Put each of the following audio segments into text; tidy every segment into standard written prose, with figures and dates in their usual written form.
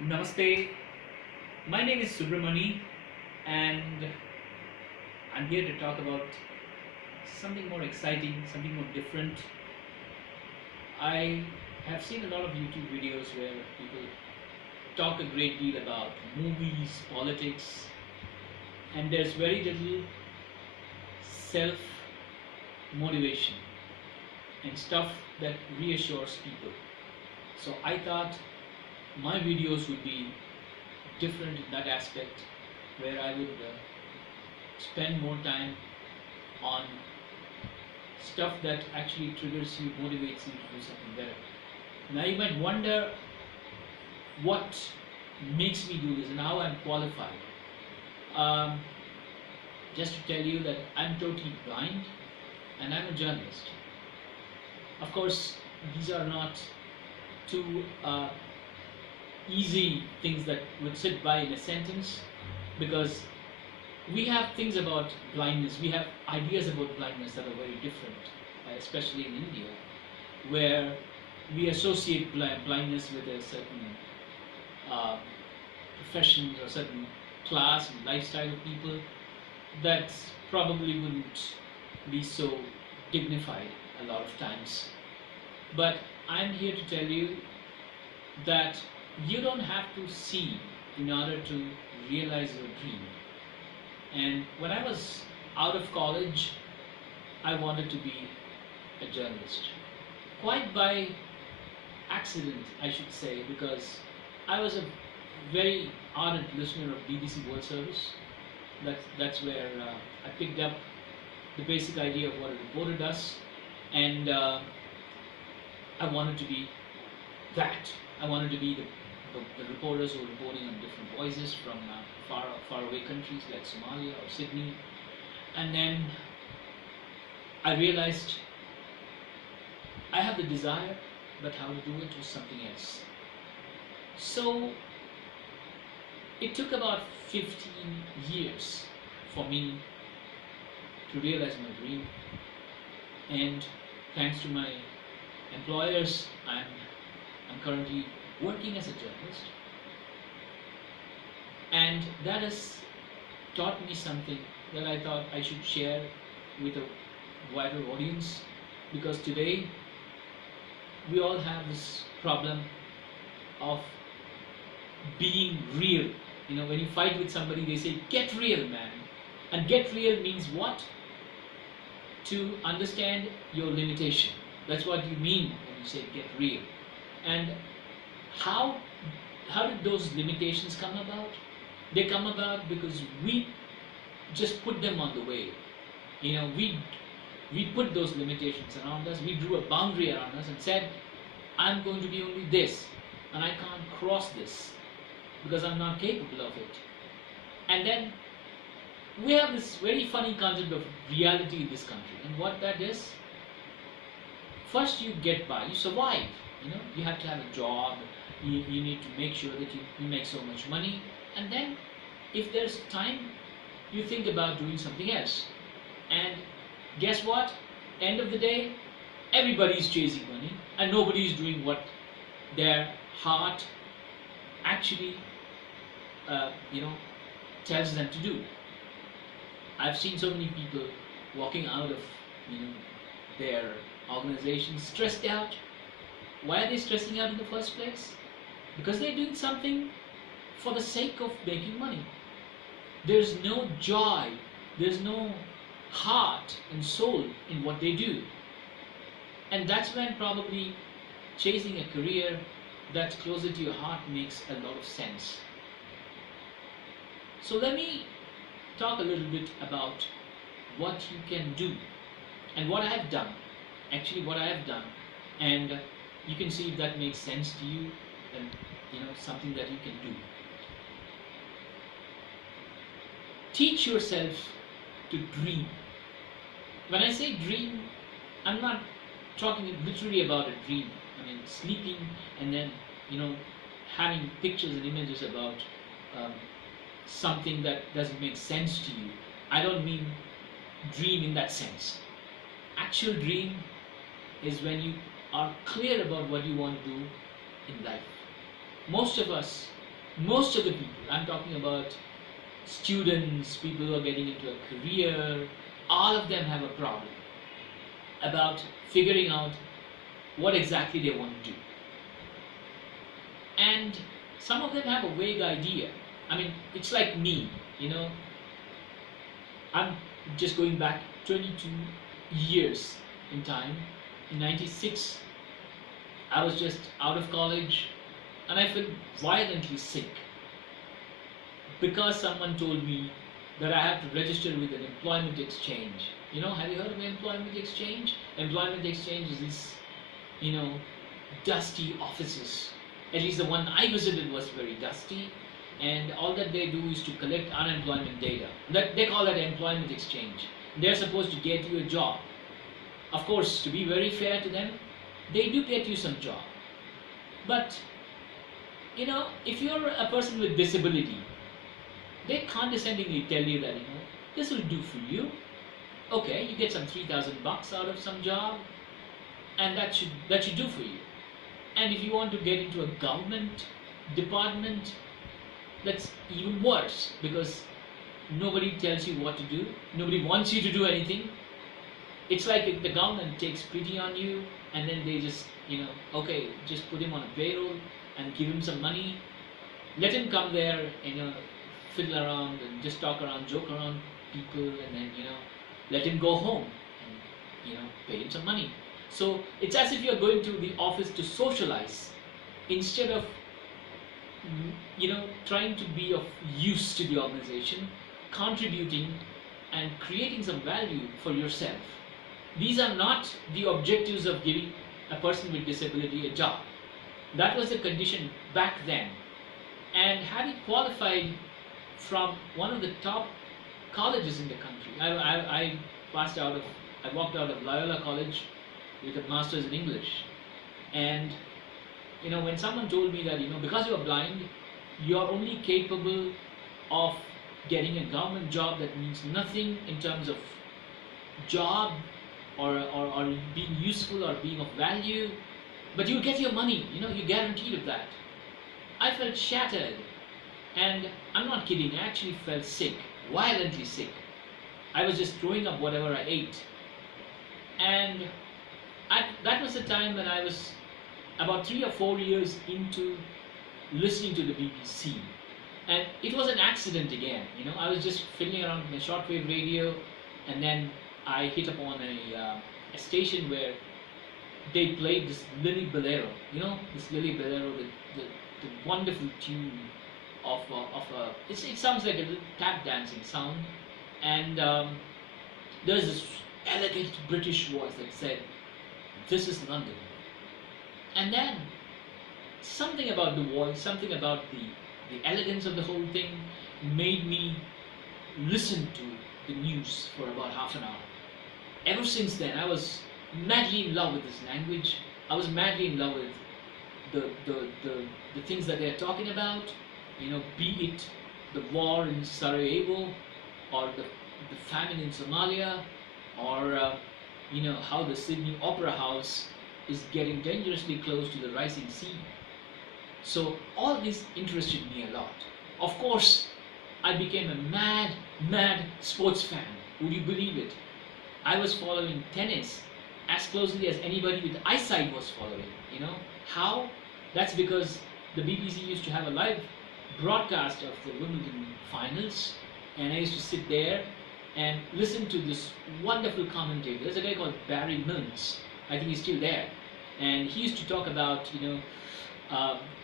Namaste. My name is Subramani, and I'm here to talk about something more exciting, something more different. I have seen a lot of YouTube videos where people talk a great deal about movies, politics, and there's very little self motivation and stuff that reassures people. So I thought my videos would be different in that aspect, where I would spend more time on stuff that actually triggers you, motivates you to do something better. Now you might wonder what makes me do this and how I'm qualified. Um, just to tell you that I'm totally blind and I'm a journalist. Of course, these are not two easy things that would sit by in a sentence, because we have things about blindness, we have ideas about blindness that are very different, especially in India, where we associate blindness with a certain uh, profession or certain class and lifestyle of people that probably wouldn't be so dignified a lot of times. But I'm here to tell you that you don't have to see in order to realize your dream. And when I was out of college, I wanted to be a journalist. Quite by accident, I should say, because I was a very ardent listener of BBC World Service. That's where I picked up the basic idea of what a reporter does, and I wanted to be that. I wanted to be the reporters who were reporting on different voices from far away countries like Somalia or Sydney. And then I realized I have the desire, but how to do it was something else. So it took about 15 years for me to realize my dream, and thanks to my employers, I'm currently working as a journalist, and that has taught me something that I thought I should share with a wider audience, because today we all have this problem of being real. You know, when you fight with somebody, they say, get real, man. And get real means what? To understand your limitation. That's what you mean when you say get real. And how did those limitations come about? They come about because we just put them on the way. You know, we put those limitations around us. We drew a boundary around us and said, I'm going to be only this, and I can't cross this because I'm not capable of it. And then we have this very funny concept of reality in this country, and what that is, first you get by, you survive. You know, you have to have a job, you need to make sure that you make so much money, and then if there's time, you think about doing something else. And guess what? End of the day, everybody is chasing money and nobody is doing what their heart actually you know, tells them to do. I've seen so many people walking out of, you know, their organizations stressed out. Why are they stressing out in the first place? Because they're doing something for the sake of making money. There's no joy, there's no heart and soul in what they do. And that's when probably chasing a career that's closer to your heart makes a lot of sense. So let me talk a little bit about what you can do and what I have done. Actually, what I have done, and you can see if that makes sense to you, and you know, something that you can do. Teach yourself to dream. When I say dream, I'm not talking literally about a dream. I mean, sleeping and then, you know, having pictures and images about something that doesn't make sense to you. I don't mean dream in that sense. Actual dream is when you are clear about what you want to do in life. Most of us Most of the people, I'm talking about students, people who are getting into a career, all of them have a problem about figuring out what exactly they want to do. And some of them have a vague idea. I mean, it's like me, you know, I'm just going back 22 years in time. In 96, I was just out of college and I felt violently sick because someone told me that I have to register with an employment exchange. You know, have you heard of employment exchange? Employment exchange is this, you know, dusty offices. At least the one I visited was very dusty, and all that they do is to collect unemployment data. That they call that employment exchange. They're supposed to get you a job. Of course, to be very fair to them, they do get you some job. But you know, if you're a person with disability, they condescendingly tell you that, you know, this will do for you. Okay, you get some 3,000 bucks out of some job, and that should do for you. And if you want to get into a government department, that's even worse because nobody tells you what to do. Nobody wants you to do anything. It's like if the government takes pity on you and then they just, you know, okay, just put him on a payroll and give him some money. Let him come there, you know, fiddle around and just talk around, joke around people, and then, you know, let him go home and, you know, pay him some money. So it's as if you're going to the office to socialize instead of, you know, trying to be of use to the organization, contributing and creating some value for yourself. These are not the objectives of giving a person with disability a job. That was the condition back then. And having qualified from one of the top colleges in the country, I passed out of, I walked out of Loyola College with a master's in English. And you know, when someone told me that, you know, because you are blind, you are only capable of getting a government job that means nothing in terms of job or being useful or being of value, but you'll get your money, you know, you're guaranteed of that. I felt shattered, and I'm not kidding, I actually felt sick, violently sick. I was just throwing up whatever I ate. And that was the time when I was about 3 or 4 years into listening to the BBC. And it was an accident again, you know, I was just fiddling around with my shortwave radio, and then I hit upon a station where they played this Lily Bolero, you know, this Lily Bolero, the wonderful tune of it sounds like a little tap dancing sound, and there's this elegant British voice that said, "This is London." And then something about the voice, something about the elegance of the whole thing made me listen to the news for about half an hour. Ever since then, I was madly in love with this language. I was madly in love with the things that they're talking about, you know, be it the war in Sarajevo or the famine in Somalia, or you know, how the Sydney Opera House is getting dangerously close to the rising sea. So all this interested me a lot. Of course, I became a mad sports fan. Would you believe it? I was following tennis as closely as anybody with eyesight was following. You know how? That's because the BBC used to have a live broadcast of the Wimbledon finals, and I used to sit there and listen to this wonderful commentator. There's a guy called Barry Mills. I think he's still there, and he used to talk about, you know,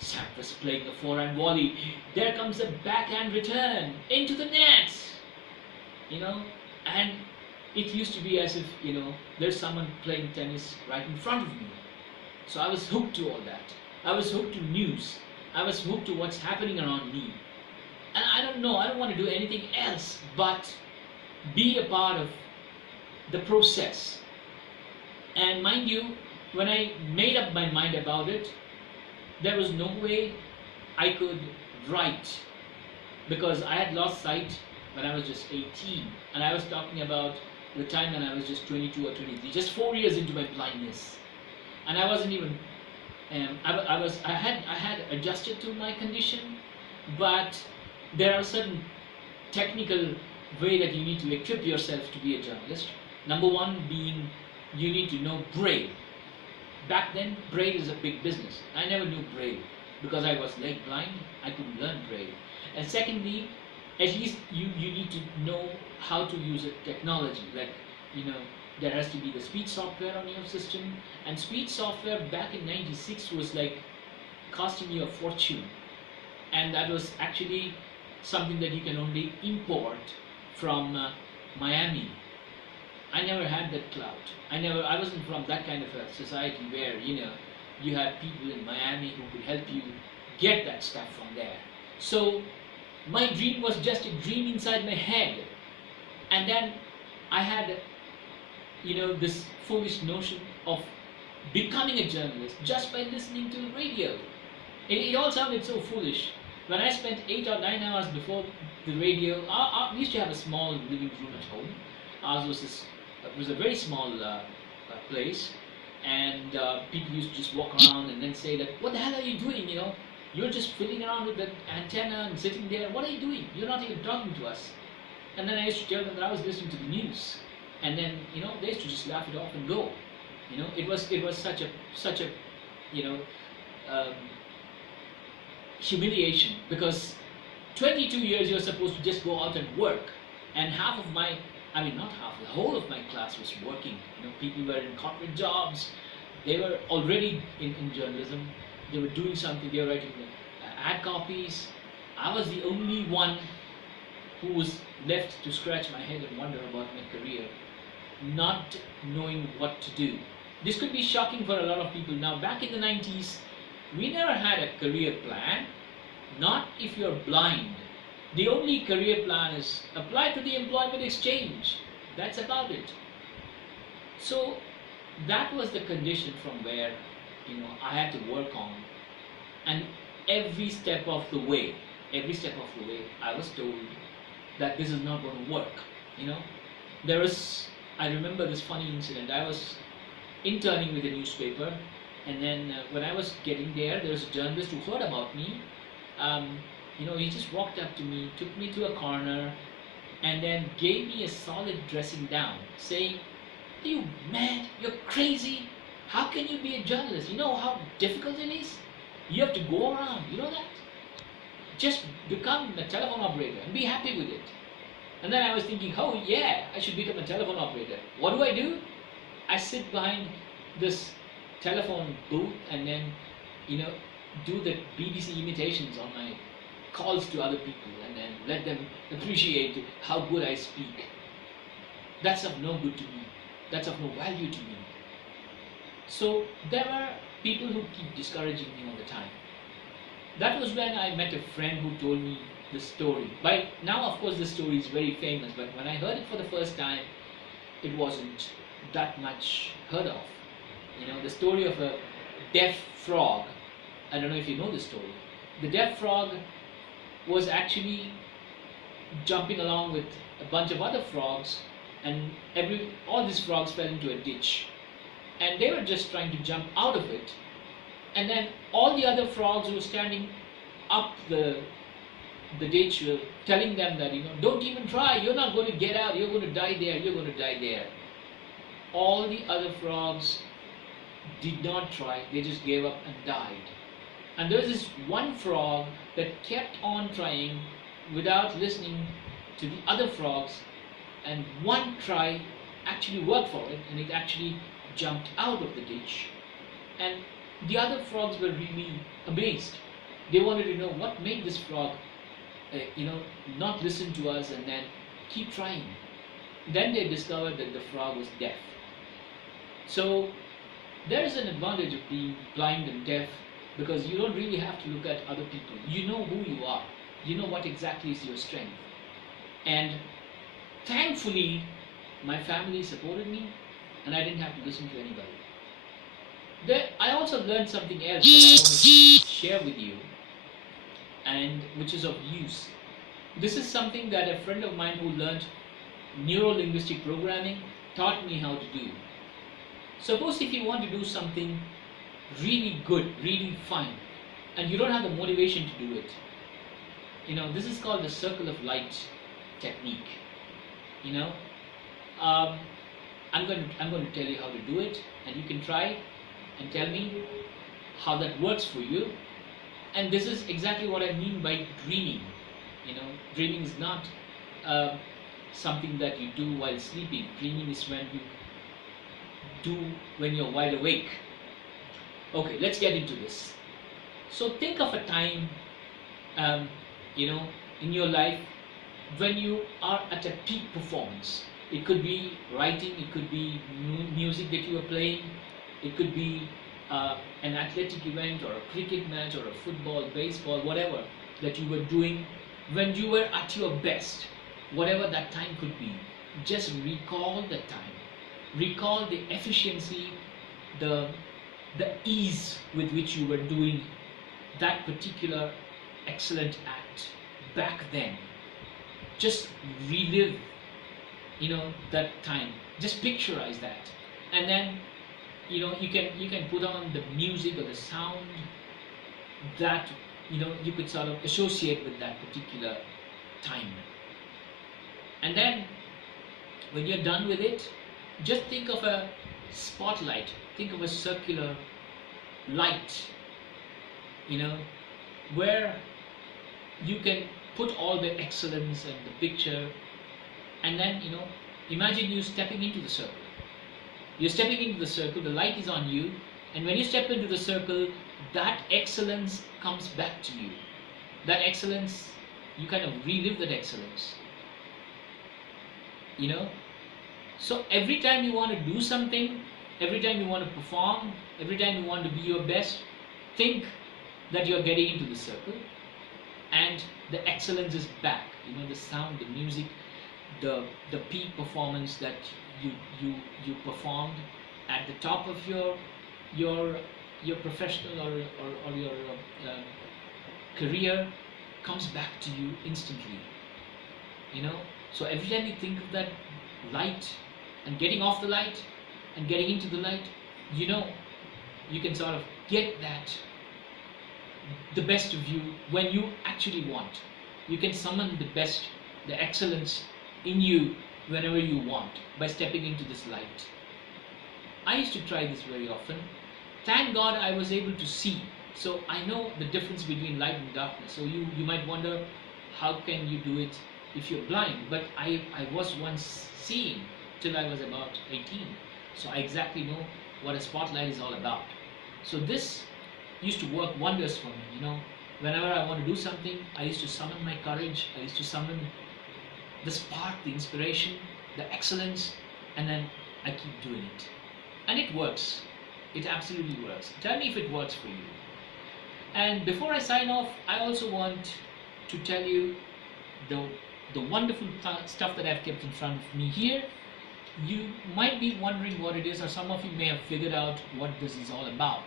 Sampras playing the forehand volley. There comes a backhand return into the net. You know, and it used to be as if, you know, there's someone playing tennis right in front of me. So I was hooked to all that. I was hooked to news. I was hooked to what's happening around me. And I don't know, I don't want to do anything else but be a part of the process. And mind you, when I made up my mind about it, there was no way I could write, because I had lost sight when I was just 18, and I was talking about the time when I was just 22 or 23, just 4 years into my blindness, and I wasn't even. I had adjusted to my condition, but there are certain technical way that you need to equip yourself to be a journalist. Number one being you need to know Braille. Back then, Braille is a big business. I never knew Braille because I was leg blind. I couldn't learn Braille. And secondly, at least you need to know how to use a technology. Like, you know, there has to be the speech software on your system. And speech software back in '96 was like costing you a fortune. And that was actually something that you can only import from Miami. I never had that clout. I wasn't from that kind of a society where, you had people in Miami who could help you get that stuff from there. So my dream was just a dream inside my head. And then I had, this foolish notion of becoming a journalist just by listening to the radio. It all sounded so foolish. When I spent 8 or 9 hours before the radio, we used to have a small living room at home. Ours was a very small place, and people used to just walk around and then say that, "What the hell are you doing? You're just fiddling around with the antenna and sitting there. What are you doing? You're not even talking to us." And then I used to tell them that I was listening to the news, and then they used to just laugh it off and go. It was such a you know um, humiliation, because 22 years you're supposed to just go out and work, and half of my, I mean not half, the whole of my class was working. People were in corporate jobs, they were already in journalism, they were doing something, they were writing ad copies. I was the only one who was left to scratch my head and wonder about my career, not knowing what to do. This could be shocking for a lot of people. Now, back in the 90s, we never had a career plan, not if you're blind. The only career plan is apply to the employment exchange. That's about it. So that was the condition from where I had to work on, and every step of the way, I was told that this is not going to work. You know, there was. I remember this funny incident. I was interning with a newspaper, and then when I was getting there was a journalist who heard about me. He just walked up to me, took me to a corner, and then gave me a solid dressing down, saying, "Are you mad? You're crazy. How can you be a journalist? You know how difficult it is? You have to go around. You know that? Just become a telephone operator and be happy with it." And then I was thinking, oh yeah, I should become a telephone operator. What do? I sit behind this telephone booth and then, do the BBC imitations on my calls to other people, and then let them appreciate how good I speak. That's of no good to me. That's of no value to me. So there were people who keep discouraging me all the time. That was when I met a friend who told me the story. By now, of course, the story is very famous, but when I heard it for the first time, it wasn't that much heard of. The story of a deaf frog. I don't know if you know the story. The deaf frog was actually jumping along with a bunch of other frogs, and all these frogs fell into a ditch, and they were just trying to jump out of it, and then all the other frogs who were standing up the ditch were telling them that, don't even try, you're not going to get out, you're going to die there, you're going to die there. All the other frogs did not try, they just gave up and died. And there was this one frog that kept on trying without listening to the other frogs, and one try actually worked for it, and it actually jumped out of the ditch. And the other frogs were really amazed. They wanted to know what made this frog, not listen to us and then keep trying. Then they discovered that the frog was deaf. So there is an advantage of being blind and deaf, because you don't really have to look at other people. You know who you are. You know what exactly is your strength. And thankfully, my family supported me, and I didn't have to listen to anybody. I also learned something else that I want to share with you, and which is of use. This is something that a friend of mine who learned neuro-linguistic programming taught me how to do. Suppose if you want to do something really good, really fine, and you don't have the motivation to do it, This is called the circle of light technique. You know, um, I'm going to tell you how to do it, and you can try and tell me how that works for you. And this is exactly what I mean by dreaming. Dreaming is not uh, something that you do while sleeping. Dreaming is when you do when you're wide awake. Okay, let's get into this. So think of a time, um, you know, in your life when you are at a peak performance. It could be writing, it could be music that you are playing, it could be an athletic event or a cricket match or a football, baseball, whatever that you were doing when you were at your best, whatever that time could be. Just recall that time. Recall the efficiency, the the ease with which you were doing that particular excellent act back then. Just relive, that time. Just picturize that, and then you can put on the music or the sound that you could sort of associate with that particular time. And then when you're done with it, just think of a spotlight, think of a circular light, you know, where you can put all the excellence and the picture, and then imagine you stepping into the circle. You're stepping into the circle, the light is on you, and when you step into the circle, that excellence comes back to you. That excellence, you kind of relive that excellence. You know? So every time you want to do something, every time you want to perform, every time you want to be your best, think that you're getting into the circle and the excellence is back. The sound, the music, the peak performance that you performed at the top of your your professional or your career comes back to you instantly. So every time you think of that light and getting off the light and getting into the light, you can sort of get the best of you when you actually want. You can summon the best, the excellence in you whenever you want by stepping into this light. I used to try this very often. Thank God I was able to see. So I know the difference between light and darkness. So you might wonder, how can you do it if you're blind? But I was once seeing till I was about 18. So I exactly know what a spotlight is all about. So this used to work wonders for me. Whenever I want to do something, I used to summon my courage. I used to summon the spark, the inspiration, the excellence, and then I keep doing it. And it works. It absolutely works. Tell me if it works for you. And before I sign off, I also want to tell you the wonderful stuff that I've kept in front of me here. You might be wondering what it is, or some of you may have figured out what this is all about.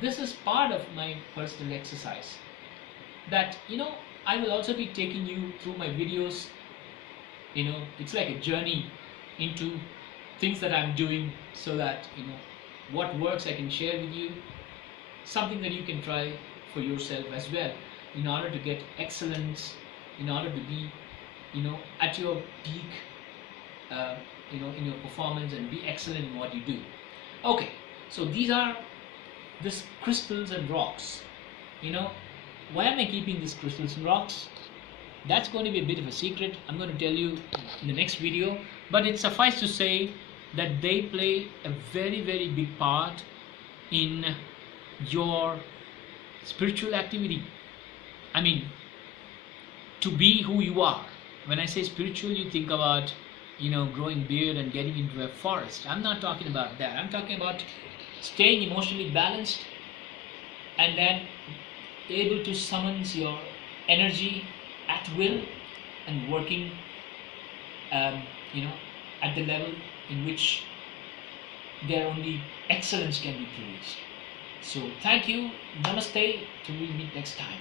This is part of my personal exercise that I will also be taking you through my videos. It's like a journey into things that I'm doing, so that what works I can share with you, something that you can try for yourself as well, in order to get excellence, in order to be at your peak, in your performance, and be excellent in what you do. Okay, so these are these crystals and rocks. Why am I keeping these crystals and rocks? That's going to be a bit of a secret. I'm going to tell you in the next video, but it suffices to say that they play a very, very big part in your spiritual activity. I mean, to be who you are. When I say spiritual, you think about growing beard and getting into a forest. I'm not talking about that. I'm talking about staying emotionally balanced, and then able to summon your energy at will, and working at the level in which their only excellence can be produced. So thank you, namaste, till we meet next time.